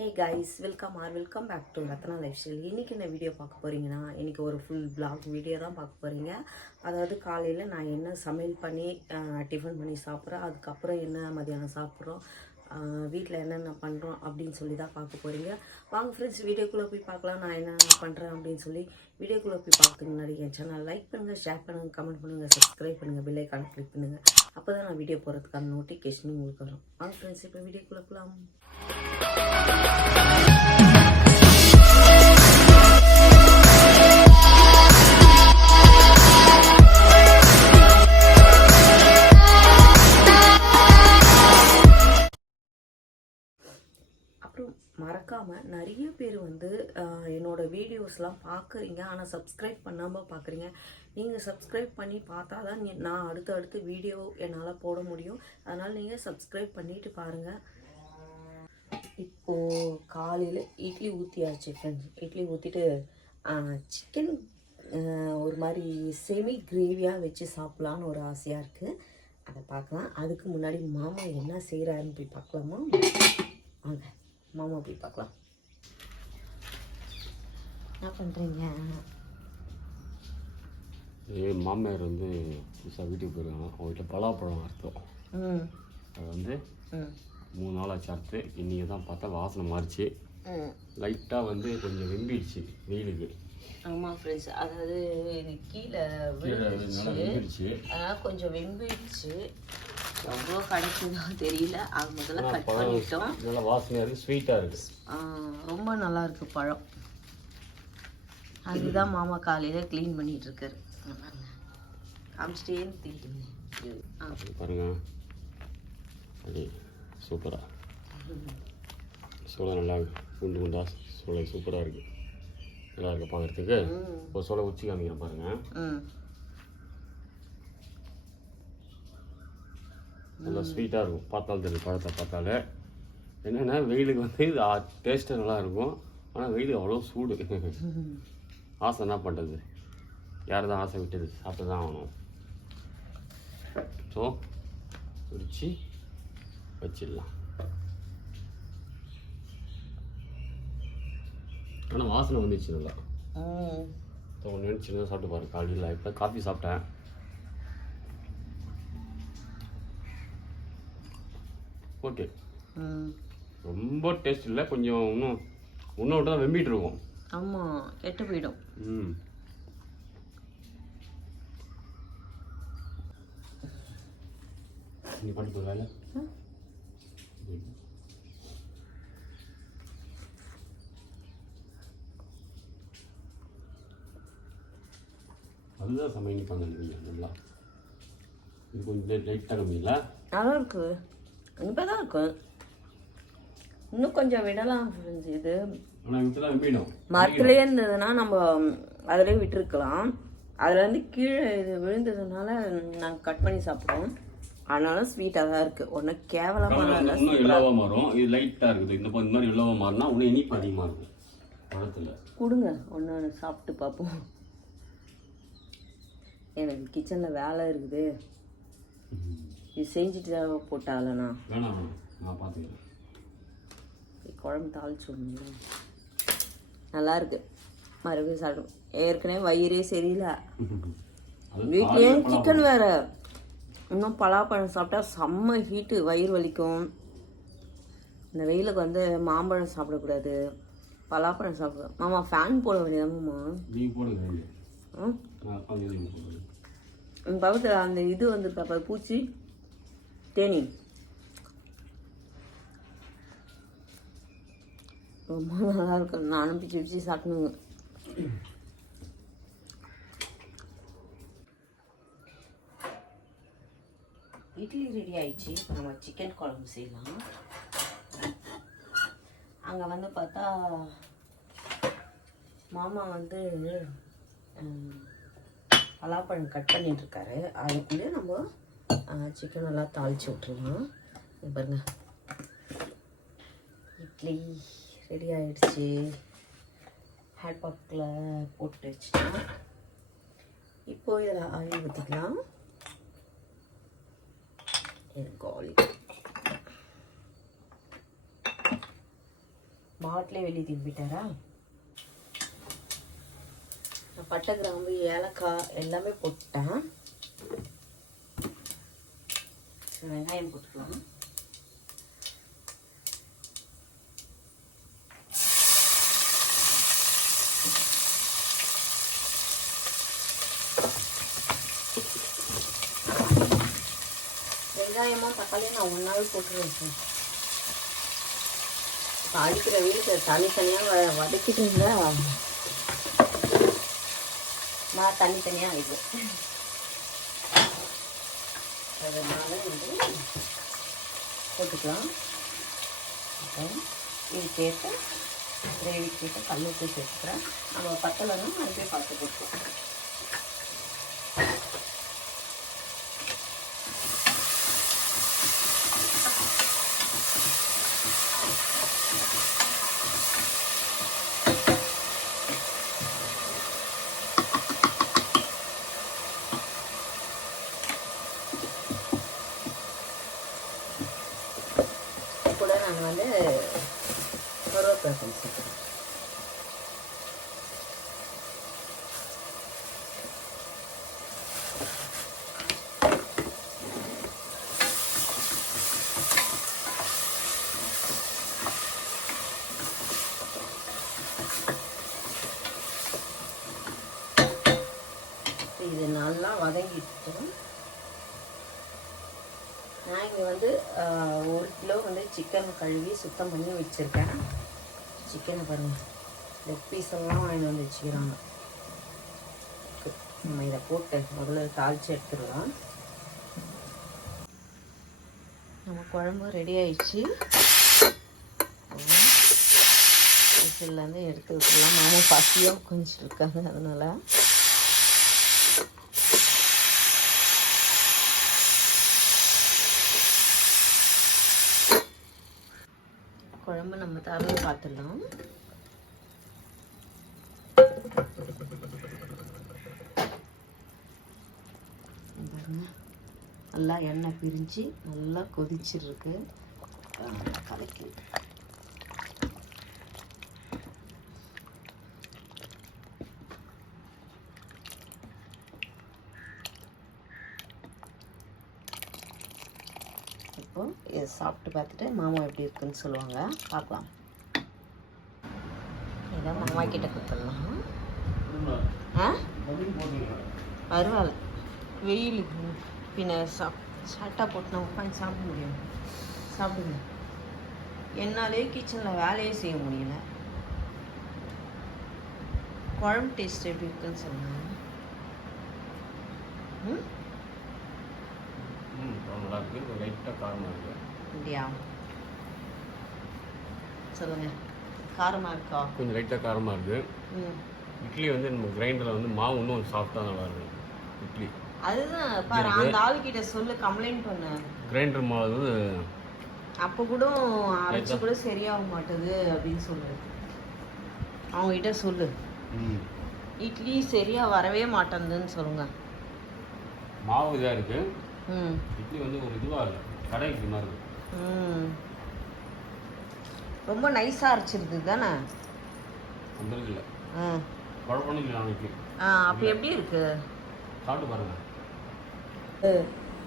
Hey guys, welcome back to Ratna lifestyle. இன்றைக்கி என்ன video பார்க்க போகிறீங்கன்னா, இன்றைக்கி ஒரு ஃபுல் பிளாக் வீடியோ தான் பார்க்க போகிறீங்க. அதாவது காலையில் நான் என்ன சமையல் பண்ணி டிஃபன் பண்ணி சாப்பிட்றேன், அதுக்கப்புறம் என்ன மதியானம் சாப்பிட்றோம், வீட்டில் என்னென்ன பண்ணுறோம் அப்படின்னு சொல்லி தான் பார்க்க போகிறீங்க. வாங்க ஃப்ரெண்ட்ஸ், வீடியோக்குள்ளே போய் பார்க்கலாம் நான் என்னென்ன பண்ணுறேன் அப்படின்னு சொல்லி. வீடியோக்குள்ளே போய் பார்க்கறதுக்கு முன்னாடி என் சேனல் லைக் பண்ணுங்கள், ஷேர் பண்ணுங்கள், கமெண்ட் பண்ணுங்கள், சப்ஸ்கிரைப் பண்ணுங்கள், பெல் ஐக்கானை கிளிக் பண்ணுங்கள். அப்போ தான் நான் வீடியோ போகிறதுக்கான நோட்டிஃபிகேஷனும் உங்களுக்கு வரும். வாங்க ஃப்ரெண்ட்ஸ், இப்போ வீடியோக்குள்ளே போகலாம். அப்புறம் மறக்காமல் நிறைய பேர் என்னோட வீடியோஸ்லாம் பார்க்குறீங்க, ஆனால் சப்ஸ்கிரைப் பண்ணாமல் பார்க்குறீங்க. நீங்கள் சப்ஸ்கிரைப் பண்ணி பார்த்தா தான் நான் அடுத்து வீடியோ என்னால் போட முடியும். அதனால் நீங்கள் சப்ஸ்கிரைப் பண்ணிவிட்டு பாருங்கள். இப்போது காலையில் இட்லி ஊற்றியாச்சு ஃப்ரெண்ட்ஸ். இட்லி ஊற்றிட்டு சிக்கன் ஒரு மாதிரி செமி கிரேவியாக வச்சு சாப்பிட்லான்னு ஒரு ஆசையாக இருக்குது. அதை பார்க்கலாம். அதுக்கு முன்னாடி மாமா என்ன செய்கிறாருன்னு போய் பார்க்கலாமா? வாங்க மாமா போய் பார்க்கலாம். என்ன பண்ணுறீங்க? மாமியார் புதுசாக வீட்டுக்கு போயிருக்காங்க. அவங்க வீட்டில் பலாப்பழம் அறுத்தோம். அது 3 நாள் ஆச்சு அறுத்து. இன்றைக்கி தான் பார்த்தா வாசனை மாறிச்சு. லைட்டாக கொஞ்சம் வெம்பிடுச்சு வெயிலுக்கு. ஆமாம் ஃப்ரெண்ட்ஸ், அதாவது இது கீழே விழுந்துருச்சு, அதனால் கொஞ்சம் வெம்பிடுச்சு. எவ்வளோ கிடைக்குதோ தெரியல. அது முதல்ல கட் பண்ணிட்டோம். நல்லா வாசனையாக இருக்குது, ஸ்வீட்டாக இருக்குது, ரொம்ப நல்லா இருக்குது பழம். அதுதான் மாமா காலையில் க்ளீன் பண்ணிகிட்டு இருக்காரு. காமிச்சிட்டே தீட்டு பாருங்க. அப்படி சூப்பராக சோளம் நல்லா குண்டு குண்டா சோளம் சூப்பராக இருக்குது. நல்லா இருக்குது பார்க்குறதுக்கு. ஒரு சோளம் உச்சி காமிக்கிறேன் பாருங்கள். நல்லா ஸ்வீட்டாக இருக்கும். பார்த்தாலும் தெரியும், பழத்தை பார்த்தாலே. என்னென்னா வெயிலுக்கு இது டேஸ்ட்டு நல்லா இருக்கும். ஆனால் வெயிலுக்கு அவ்வளோ சூடு. ஆசை என்ன பண்ணுறது, யார் தான் ஆசை விட்டது, சாப்பிட்டு தான் ஆகணும். ஸோ பிடிச்சி வச்சிடலாம். ஆனால் வாசனை வந்துச்சு நல்லா. ஒன்று நினச்சின்னு சாப்பிட்டு பாருங்க. காலையில் இப்போ காஃபி சாப்பிட்டேன். ஓகே, ரொம்ப டேஸ்ட் இல்லை. கொஞ்சம் இன்னும் விட்டு தான் வெம்பிட்டு இருக்கும். ஆமாம், கெட்டு போயிடும். நீ பண்ணி போகல. அதுதான் சமையலிப்பாங்க நல்லா. இது கொஞ்சம் லைட்டாக கம்மியில்ல, நல்லா இருக்கு. இப்போ தான் இருக்கு, இன்னும் கொஞ்சம் விடலாம் ஃப்ரெண்ட்ஸ். இது ஆனால் இப்போ தான் வெம்பிடும். மரத்துலேயே இருந்ததுன்னா நம்ம அதிலே விட்டுருக்கலாம். அதுலேருந்து கீழே இது விழுந்ததுனால நாங்கள் கட் பண்ணி சாப்பிடுவோம். ஆனாலும் ஸ்வீட்டாக தான் இருக்குது. ஒன்றும் கேவலமாக இல்லை, இன்னும் எல்லோவாக மாறும். இது லைட்டாக இருக்குது. இந்த மாதிரி எல்லோவாக மாறினா இன்னும் இனிப்பு அதிகமாக இருக்கும் பழத்தில். கொடுங்க, ஒன்று சாப்பிட்டு பார்ப்போம். எனக்கு கிச்சனில் வேலை இருக்குது, இது செஞ்சுட்டு தான் போட்டாலண்ணா. வேணாம், நான் பார்த்துக்கிறேன். குழம்பு தாளிச்சு விடணும். நல்லா இருக்கு, மறுபடியும் சாப்பிடும். ஏற்கனவே வயிறே சரியில்லை, வீட்லேயே சிக்கன் வேற. இன்னும் பலாப்பழம் சாப்பிட்டா செம்ம ஹீட்டு, வயிறு வலிக்கும். இந்த வெயிலுக்கு மாம்பழம் சாப்பிடக்கூடாது, பலாப்பழம் சாப்பிடுவேன். மாமா ஃபேன் போட வேண்டியதாம்மா. பக்கத்தில் அந்த இது வந்துருக்கா பூச்சி தேனி, ரொம்ப நல்லா இருக்கும். நானும் பிச்சு பிச்சு சாப்பிடணுங்க. இட்லி ரெடி ஆயிடுச்சு. இப்போ நம்ம சிக்கன் குழம்பு செய்யலாம். அங்கே பார்த்தா மாமா பலாப்பழம் கட் பண்ணிட்டு இருக்காரு. அதுக்குள்ளே நம்ம சிக்கன் எல்லாம் தாளிச்சு விட்டுருலாம். பாருங்க, இட்லி ரெடி ஆயிடுச்சு. ஹேட் பாக்கில் போட்டு வச்சுக்கலாம். இப்போ இதில் ஆயில் ஊற்றிக்கலாம். எனக்கு ஆயில் பாட்டிலே வெளியே திரும்பிட்டாரா. பட்டை கிராம்பு ஏலக்காய் எல்லாமே போட்டேன். வெங்காயம் போட்டுக்கலாம். வெங்காயமும் தக்காளியும் நான் ஒன்றாவே போட்டுருவேன் சார். இப்போ அடிக்கிற வீட்டுக்கு தனித்தனியாக வதக்கிட்டுங்களா, நான் தனித்தனியாக ஆகிடுவேன். அதனால வந்து போட்டுக்கலாம். இதுக்கேற்ற கிரேவிக்கேற்ற கல் உப்பு சேர்த்துக்கிறேன். நம்ம பத்தலைன்னா மறுபடியும் பார்த்து போட்டுக்கலாம். கூட நான் வந்து கருவேப்பிலை சேர்த்துக்கிறேன். இது நல்லா வதங்கிட்டோம். நான் இங்கே வந்து 1 கிலோ வந்து சிக்கன் கழுவி சுத்தம் பண்ணி வச்சுருக்கேன். சிக்கனை பாருங்கள், லெக் பீஸ் எல்லாம் வாங்கி வந்து வச்சுக்கிறாங்க. நம்ம இதை போட்டு முதல்ல தாளித்து எடுத்துடலாம். நம்ம குழம்பு ரெடி ஆயிடுச்சு. விசில்லேருந்து எடுத்து விட்டுடலாம். மாமா பசியாக கொஞ்சம் இருக்காங்க, அதனால குழம்பு நம்ம தரவு பார்த்துடலாம். நல்லா எண்ணெய் பிரிஞ்சு நல்லா கொதிச்சிருக்கு. கலக்கி இப்போ இதை சாப்பிட்டு பார்த்துட்டு மாமா எப்படி இருக்குன்னு சொல்லுவாங்க, பார்க்கலாம். இதை மாமா கிட்ட கொடுத்துடலாம். பரவாயில்ல, வெயில் பின்ன சாட்டா போட்டு நம்ம உட்காந்து சாப்பிட முடியும். சாப்பிடுங்க. என்னாலே கிச்சனில் வேலையே செய்ய முடியல. குழம்பு டேஸ்ட் எப்படி இருக்குன்னு சொல்லுங்க. அப்படியா, சொல்லுங்க. காரமாக இருக்கா? கொஞ்சம் லைட்டாக காரமாக இருக்குது. இட்லி வந்து நம்ம கிரைண்டரில் வந்து மாவு இன்னும் சாஃப்டாக நல்லா இருக்கும். இட்லி அதுதான் பாரு, அந்த ஆளுக்கிட்ட சொல்லு, கம்ப்ளைண்ட் பண்ண. கிரைண்டர் மாவு அப்போ கூட அரைச்சி கூட சரியாக மாட்டுது அப்படின்னு சொல்லு. அவங்ககிட்ட சொல்லு, இட்லி சரியா வரவே மாட்டேங்குதுன்னு சொல்லுங்க. மாவு இதாக இருக்கு, இட்லி வந்து ஒரு இதுவாக இல்லை, கடைக்கு மாதிரி இருக்கு. ரொம்ப நைஸாக அரைச்சிருக்கு தானே? இல்லை குழப்பம் இல்லை நாளைக்கு. அப்போ எப்படி இருக்கு சாப்பிட்டு பாருங்க.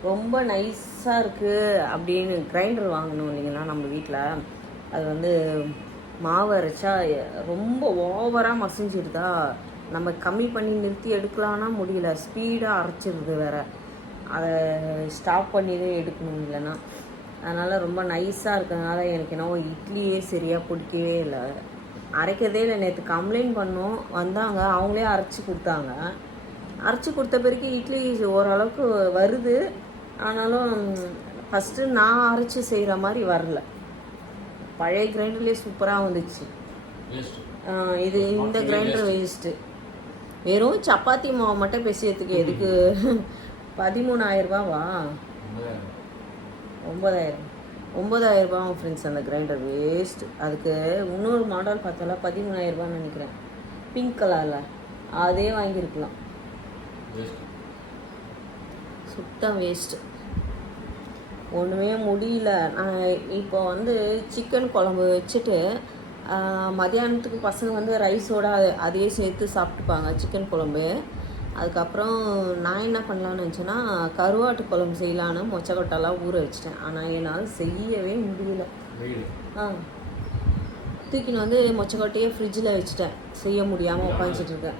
ரொம்ப நைஸாக இருக்குது அப்படின்னு கிரைண்டர் வாங்கணும் இல்லைங்களா நம்ம வீட்டில். அது வந்து மாவு அரைச்சா ரொம்ப ஓவராக மசிஞ்சிருதா, நம்ம கம்மி பண்ணி நிறுத்தி எடுக்கலான்னா முடியல, ஸ்பீடாக அரைச்சிருது வேறு. அதை ஸ்டாப் பண்ணி தான் எடுக்கணும் இல்லைன்னா. அதனால் ரொம்ப நைஸாக இருக்கிறதுனால எனக்கு என்னவோ இட்லியே சரியாக பிடிக்கவே இல்லை. அரைக்கிறதே இல்லை. நேற்று கம்ப்ளைண்ட் பண்ணோம், வந்தாங்க, அவங்களே அரைச்சி கொடுத்தாங்க. அரைச்சி கொடுத்த பிறகு இட்லி ஓரளவுக்கு வருது. ஆனாலும் ஃபஸ்ட்டு நான் அரைச்சி செய்கிற மாதிரி வரல. பழைய கிரைண்டர்லேயே சூப்பராக வந்துச்சு. இது இந்த கிரைண்டர் வேஸ்ட்டு. வெறும் சப்பாத்தி மாவு மட்டும் பேசியதுக்கு எதுக்கு 13,000 ரூபாவா? 9,000 ரூபாவும் ஃப்ரெண்ட்ஸ். அந்த கிரைண்டர் வேஸ்ட்டு. அதுக்கு இன்னொரு மாடல் பார்த்தால 13,000 ரூபான்னு நினைக்கிறேன், பிங்க் கலரில். அதே வாங்கியிருக்கலாம். சுத்தம் வேஸ்ட்டு, ஒன்றுமே முடியல. நான் இப்போ வந்து சிக்கன் குழம்பு வச்சுட்டு மதியானத்துக்கு பசங்க வந்து ரைஸோட அதையே சேர்த்து சாப்பிட்டுப்பாங்க சிக்கன் குழம்பு. அதுக்கப்புறம் நான் என்ன பண்ணலான்னு நினச்சேன்னா கருவாட்டு குழம்பு செய்யலான்னு மொச்சக்கொட்டெல்லாம் ஊற வச்சிட்டேன். ஆனால் என்னால் செய்யவே முடியல. தூக்கின்னு வந்து மொச்சக்கொட்டையே ஃப்ரிட்ஜில் வச்சுட்டேன். செய்ய முடியாமல் உட்காந்துட்ருக்கேன்.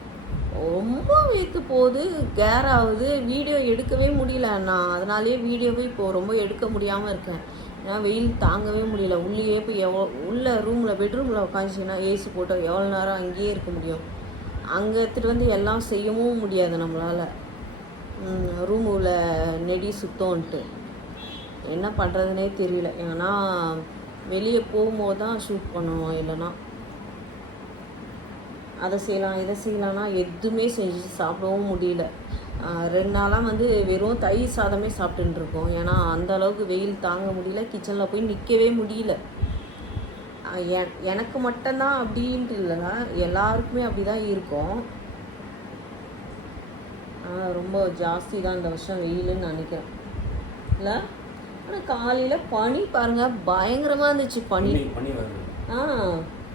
ரொம்ப வெயித்து போகுது, கேர் ஆகுது, வீடியோ எடுக்கவே முடியல. நான் அதனாலேயே வீடியோவே இப்போது ரொம்ப எடுக்க முடியாமல் இருக்கேன். ஏன்னா வெயில் தாங்கவே முடியல. உள்ளேயே போய் உள்ள ரூமில் பெட்ரூமில் உட்காந்துச்சின்னா ஏசி போட்டு எவ்வளோ நேரம் அங்கேயே இருக்க முடியும்? அங்கே எடுத்துகிட்டு வந்து எல்லாம் செய்யவும் முடியாது நம்மளால். ரூமில் நெடி சுத்தம்ன்ட்டு என்ன பண்ணுறதுனே தெரியல. ஏன்னா வெளியே போகும்போது தான் ஷூட் பண்ணணும். இல்லைன்னா அதை செய்யலாம் இதை செய்யலான்னா எதுவுமே செஞ்சு சாப்பிடவும் முடியல. 2 நாளாக வந்து வெறும் தயிர் சாதமே சாப்பிட்டுருக்கோம். ஏன்னா அந்தளவுக்கு வெயில் தாங்க முடியல. கிச்சனில் போய் நிற்கவே முடியல. எனக்கு மட்டும்தான் அப்படின்ட்டு இல்லைங்க, எல்லாருக்குமே அப்படி தான் இருக்கும். ரொம்ப ஜாஸ்தி தான் இந்த வருஷம் வெயிலுன்னு நினைக்கிறேன் இல்லை. ஆனால் காலையில் பனி பாருங்கள், பயங்கரமாக இருந்துச்சு பனி.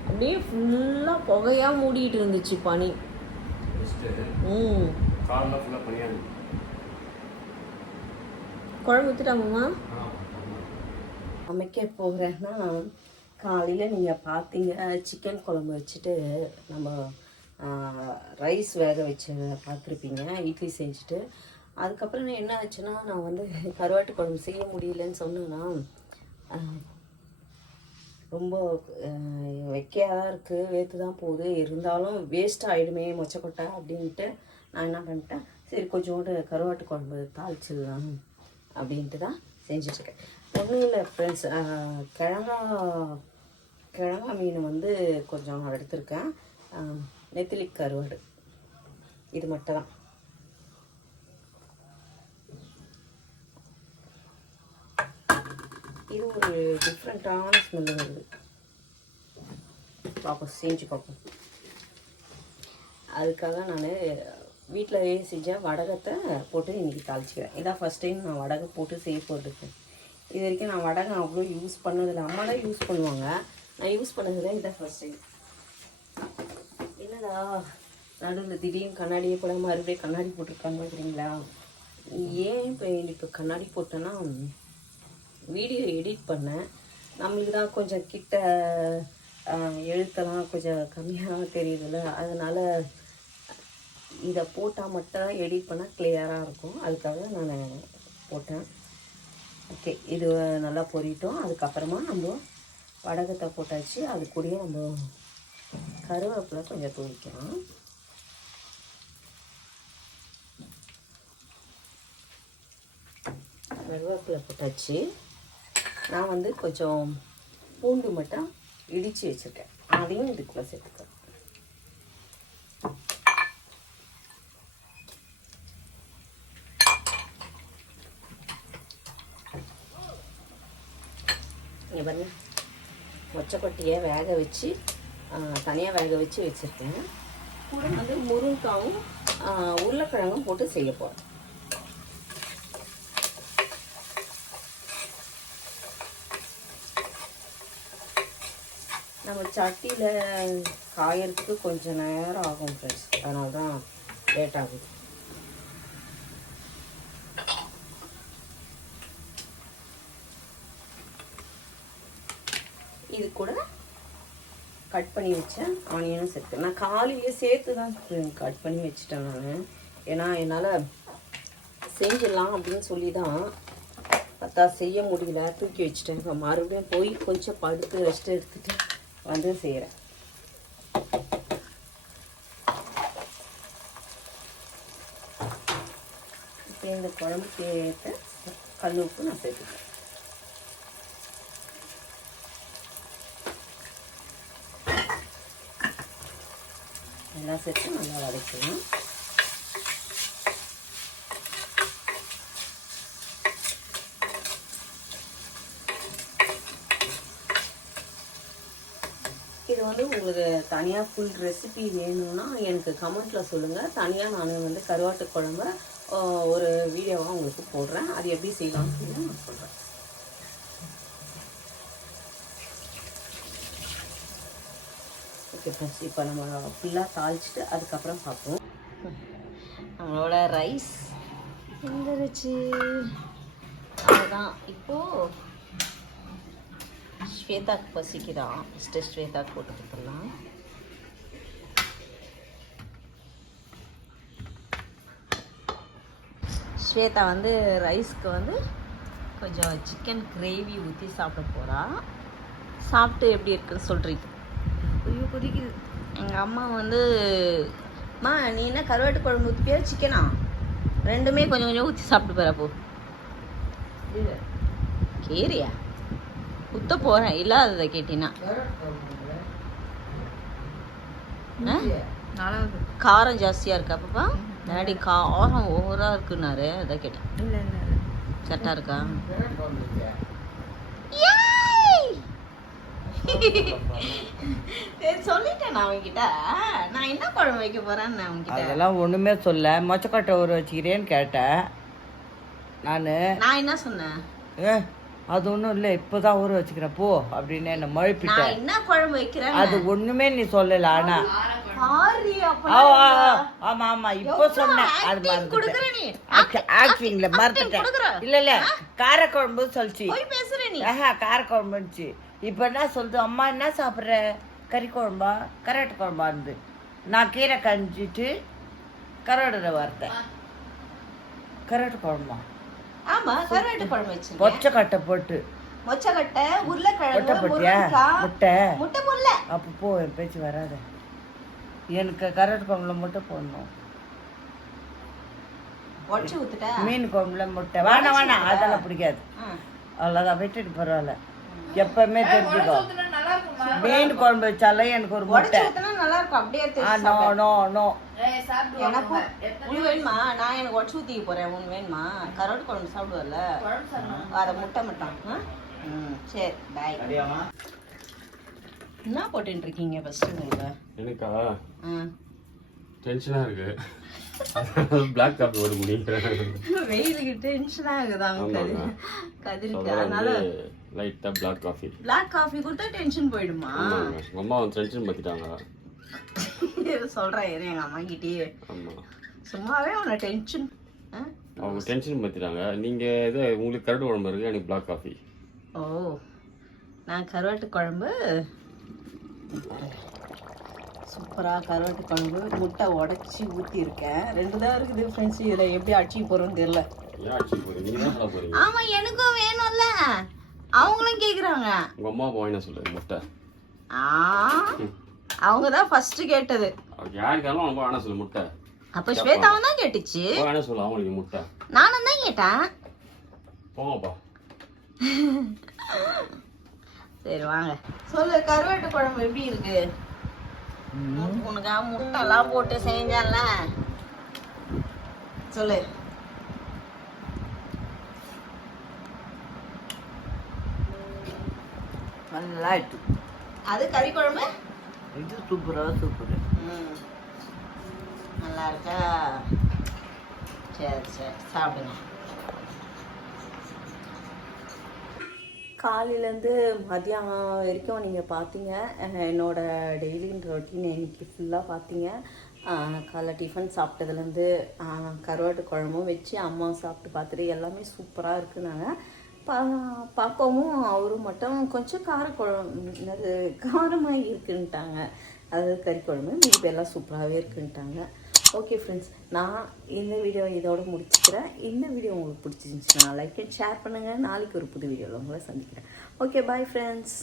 அப்படியே ஃபுல்லாக புகையாக மூடிட்டு இருந்துச்சு பனி. குழம்பு ஊற்றிட்டாங்கம்மா. சமைக்க போகிறேன்னா காலையில் நீங்கள் பார்த்தீங்க சிக்கன் குழம்பு வச்சுட்டு நம்ம ரைஸ் வேக வச்சு பார்த்துருப்பீங்க, இட்லி செஞ்சுட்டு. அதுக்கப்புறம் என்ன ஆச்சுன்னா நான் வந்து கருவாட்டு குழம்பு செய்ய முடியலன்னு சொன்னேன்னா ரொம்ப வெக்கையாக தான் இருக்குது, வேர்த்து தான் போகுது, இருந்தாலும் வேஸ்ட் ஆகிடுமே மொச்சக்கொட்டை அப்படின்ட்டு நான் என்ன பண்ணிட்டேன், சரி கொஞ்சோண்டு கருவாட்டு குழம்பு தாளிச்சிடலாம் அப்படின்ட்டு தான் செஞ்சிட்ருக்கேன். ஒன்றும் இல்லை ஃப்ரெண்ட்ஸ், கிழங்கா மீன் வந்து கொஞ்சம் நான் எடுத்திருக்கேன், நெத்திலி கருவாடு, இது மட்டும் தான். இது ஒரு டிஃப்ரெண்ட்டான ஸ்மெல்லு வருது. பார்ப்போம், செஞ்சு பார்ப்போம். அதுக்காக நான் வீட்டிலவே செஞ்சேன், வடகத்தை போட்டு இன்றைக்கி தாளிச்சிக்கிறேன். இதான் ஃபஸ்ட் டைம் நான் வடகை போட்டு செய்ய போட்டுருக்கேன். இது வரைக்கும் நான் வடகை அவ்வளோ யூஸ் பண்ணதில்லை. அம்மா தான் யூஸ் பண்ணுவாங்க, நான் யூஸ் பண்ணதில்லை. இதான் ஃபஸ்ட் டைம். என்னடா நடுவில் திடீர்னு கண்ணாடியே போட மறுபடியும் கண்ணாடி போட்டிருக்காங்க அப்படிங்களா? ஏன் இப்போ கண்ணாடி போட்டேன்னா வீடியோ எடிட் பண்ணேன், நம்மளுக்கு தான் கொஞ்சம் கிட்ட எழுத்தெல்லாம் கொஞ்சம் கம்மியாக தெரியுதுல்ல, அதனால் இதை போட்டால் மட்டும் எடிட் பண்ணால் கிளியராக இருக்கும். அதுக்காக நான் போட்டேன். ஓகே, இது நல்லா பொரிட்டோம். அதுக்கப்புறமா நம்ம வடகத்தை போட்டாச்சு. அது கூடயே நம்ம கருவேப்பிலை கொஞ்சம் தூவிக்கலாம். கருவேப்பிலை போட்டாச்சு. நான் வந்து கொஞ்சம் பூண்டு மட்டும் இடித்து வச்சுருக்கேன், அதையும் இதுக்குள்ளே சேர்த்துக்கிறேன். இங்கே பாருங்க, மொச்சக்கொட்டையை வேக வச்சு தனியாக வேக வச்சு வச்சுருக்கேன். கூட வந்து முருங்கைக்காவும் உருளைக்கிழங்கும் போட்டு செய்ய போகிறேன். நம்ம சட்டியில் காயறதுக்கு கொஞ்சம் நேரம் ஆகும் ஃப்ரெண்ட்ஸ், அதனால தான் லேட் ஆகுது. இது கூட கட் பண்ணி வச்சேன் ஆனியனும் சேர்த்து. நான் காலையிலே சேர்த்து தான் கட் பண்ணி வச்சுட்டேன் நான். ஏன்னா என்னால் செஞ்சிடலாம் அப்படின்னு சொல்லி தான் பார்த்தா செய்ய முடியல, தூக்கி வச்சுட்டேன். இப்போ மறுபடியும் போய் கொஞ்சம் படுத்து ரெஸ்ட் எடுத்துகிட்டு வந்து செய்கிறேன். இப்போ இந்த குழம்புக்கு ஏற்ற கல் உப்பு நான் சேர்த்துக்கிறேன். எல்லாம் சேர்த்து நல்லா வதக்கலாம். இது வந்து உங்களுக்கு தனியாக ஃபுல் ரெசிபி வேணும்னா எனக்கு கமெண்ட்டில் சொல்லுங்கள். தனியாக நான் வந்து கருவாட்டு குழம்ப ஒரு வீடியோவாக உங்களுக்கு போடுறேன். அது எப்படி செய்யலாம்னு சொல்லி நான் சொல்கிறேன். ஓகே ஃப்ரெண்ட்ஸ், இப்போ நம்ம ஃபுல்லாக தாளிச்சிட்டு அதுக்கப்புறம் பார்ப்போம். நம்மளோட ரைஸ் வந்துருச்சு. அதுதான் இப்போது ஸ்வேதாக்கு பசிக்கிறான். ஃபஸ்ட்டு ஸ்வேதாக்கு போட்டு கொடுத்துடலாம். ஸ்வேதா வந்து ரைஸ்க்கு வந்து கொஞ்சம் சிக்கன் கிரேவி ஊற்றி சாப்பிட போகிறா. சாப்பிட்டு எப்படி இருக்குன்னு சொல்கிறீங்க? ஐயோ கொதிக்குது. எங்கள் அம்மா வந்து, அம்மா நீ என்ன கருவாட்டு குழம்பு ஊற்றிப்பியா சிக்கனா? ரெண்டுமே கொஞ்சம் கொஞ்சம் ஊற்றி சாப்பிட்டு போகிறா. போ கேரியா ஊற்ற போகிறேன், இல்லாததை கேட்டினா. காரம் ஜாஸ்தியாக இருக்கா பாப்பா? டாடி காரம் ஓவராக இருக்குன்னாரு, அதான் கேட்டேன். இல்லை இல்லை கரெக்டாக இருக்கா? சொல்லிட்டேன் நான் அவன்கிட்ட, நான் என்ன குழம்பு வைக்க போறேன்னு அவன்கிட்ட. அதெல்லாம் ஒண்ணுமே சொல்ல. மொச்சக்கொட்டை ஊற வச்சுக்கிறேன்னு கேட்டேன். நான் என்ன சொன்னேன்? அது ஒன்றும் இல்லை, இப்போதான் ஊற வச்சுக்கிறேன் போ அப்படின்னு என்ன மழுப்பிட்டேன். என்ன குழம்பு வைக்கிறேன் அது ஒண்ணுமே நீ சொல்லல. ஆனா ஆமா ஆமா இப்போ சொன்னேன். அது ஆக்டிங்ல மறந்துட்டேன். இல்ல இல்ல காரக்குழம்பு சொல்லிச்சு. காரக்குழம்புச்சு. இப்ப என்ன சொல்லுது, அம்மா என்ன சாப்பிட்ற? கறி குழம்பா கராட்டு குழம்பா இருந்து நான் கீரை கஞ்சிட்டு கரோட வார்த்தை கராட்டு குழம்பா. ஆமா கராட்டு குழம்பு வச்சு மொச்சக்கட்டை போட்டு மொச்சக்கட்டை உருளைக்கிழங்கு போட்டியா? முட்டை முட்டை போடல. அப்போ போ, என் பேச்சு வராத. எனக்கு கராட்டு குழம்புல முட்டை போடணும். மீன் குழம்புல முட்டை வேணாம் வேணாம், அதெல்லாம் பிடிக்காது. அவ்வளோதான், விட்டுட்டு பரவாயில்ல. எப்பவுமே தெரிஞ்சுக்கோ, மீன் குழம்பு வச்சாலும் எனக்கு ஒரு முட்டை. நல்லா இருக்கும் அப்படியே. நோ நோ நோ, எனக்கு உன் வேணுமா? நான் எனக்கு உடச்சு ஊற்றிக்க போறேன். உன் வேணுமா? கரோட்டு குழம்பு சாப்பிடுவல, அதை முட்டை மட்டும். சரி பாய். என்ன போட்டுட்டு இருக்கீங்க ஃபர்ஸ்ட்? எனக்கா டென்ஷனா இருக்கு. Black காபி ஓட முடியல. வெயிலுக்கு டென்ஷனா இருக்குதாங்க கதிருக்கு. அதனால லைட்டா Black காபி. Black காபி குடிச்சா டென்ஷன் போய்டுமா? அம்மா வந்து டென்ஷன் பத்திட்டாங்க. சொல்றேன் எங்க அம்மா கிட்டயே. ஆமா சும்மாவே உன டென்ஷன். அவங்க டென்ஷன் பத்திட்டாங்க. நீங்க ஏதோ உங்களுக்கு கருவாட்டு குழம்பு இருக்கு, எனக்கு Black காபி. ஓ நான் கருவாட்டு குழம்பு சூப்பராக கருவாட்டு குழம்பு முட்டை உடச்சி ஊற்றிருக்கேன். 2 தான் இருக்குது ஃப்ரெண்ட்ஸ். இதில் எப்படி அடிச்சு போகிறோன்னு தெரியல. ஆமாம் எனக்கும் வேணும்ல, அவங்களும் கேட்குறாங்க. உங்கள் அம்மா போயின சொல்லுங்க முட்டை. அவங்க தான் ஃபர்ஸ்ட் கேட்டது. யாருக்காலும் அவங்க வேணா சொல்லு முட்டை. அப்போ ஸ்வேதாவும் தான் கேட்டுச்சு. வேணா சொல்லு அவங்களுக்கு முட்டை. நானும் தான் கேட்டேன். போங்கப்பா. சரி வாங்க சொல்லு, கருவாட்டு குழம்பு எப்படி இருக்கு? உனக்கு முட்டைலாம் போட்டு செஞ்சல சொல்லு. நல்லா இருக்கு. அது கறி குழம்பு, இது சூப்பரா சூப்பர். நல்லா இருக்கா? சரி சரி சாப்பிடுங்க. காலையிலேருந்து மதியானம் வரைக்கும் நீங்கள் பார்த்தீங்க என்னோடய டெய்லி ரொட்டீன். இன்னைக்கு ஃபுல்லாக பார்த்தீங்க. காலைல டிஃபன் சாப்பிட்டதுலேருந்து கருவாட்டு குழம்பும் வச்சு அம்மாவும் சாப்பிட்டு பார்த்துட்டு எல்லாமே சூப்பராக இருக்குனாங்க. பாப்பாவும் அவரும் மட்டும் கொஞ்சம் காரக்குழம்பு காரமாக இருக்குன்ட்டாங்க. அது கறி குழம்பு மீதி பேர்லாம் சூப்பராகவே இருக்குன்ட்டாங்க. ஓகே ஃப்ரெண்ட்ஸ், நான் இந்த வீடியோ இதோட முடிச்சுக்கிறேன். இந்த வீடியோ உங்களுக்கு பிடிச்சிருந்துச்சுன்னா லைக் அண்ட் ஷேர் பண்ணுங்கள். நாளைக்கு ஒரு புது வீடியோவில் உங்களை சந்திக்கிறேன். Okay bye friends.